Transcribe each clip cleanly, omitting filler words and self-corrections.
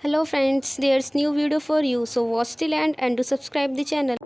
Hello friends, there's new video for you, so watch till end and do subscribe the channel.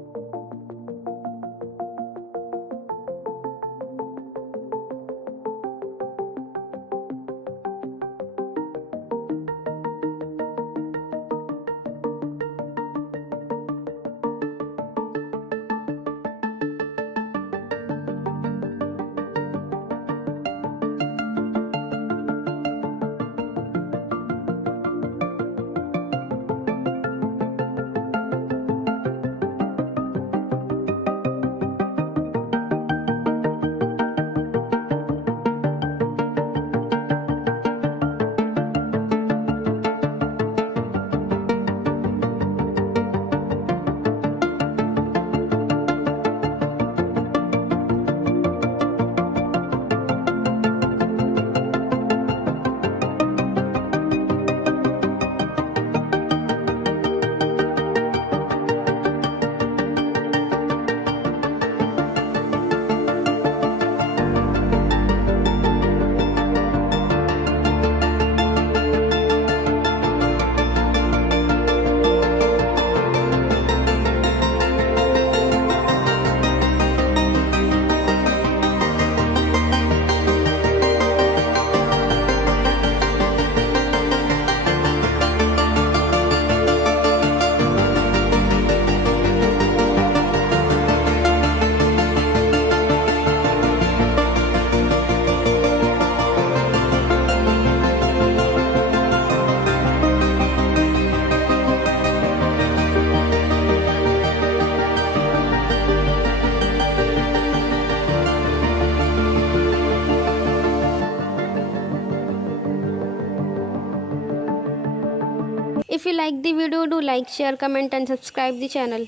If you like the video, do like, share, comment and subscribe the channel.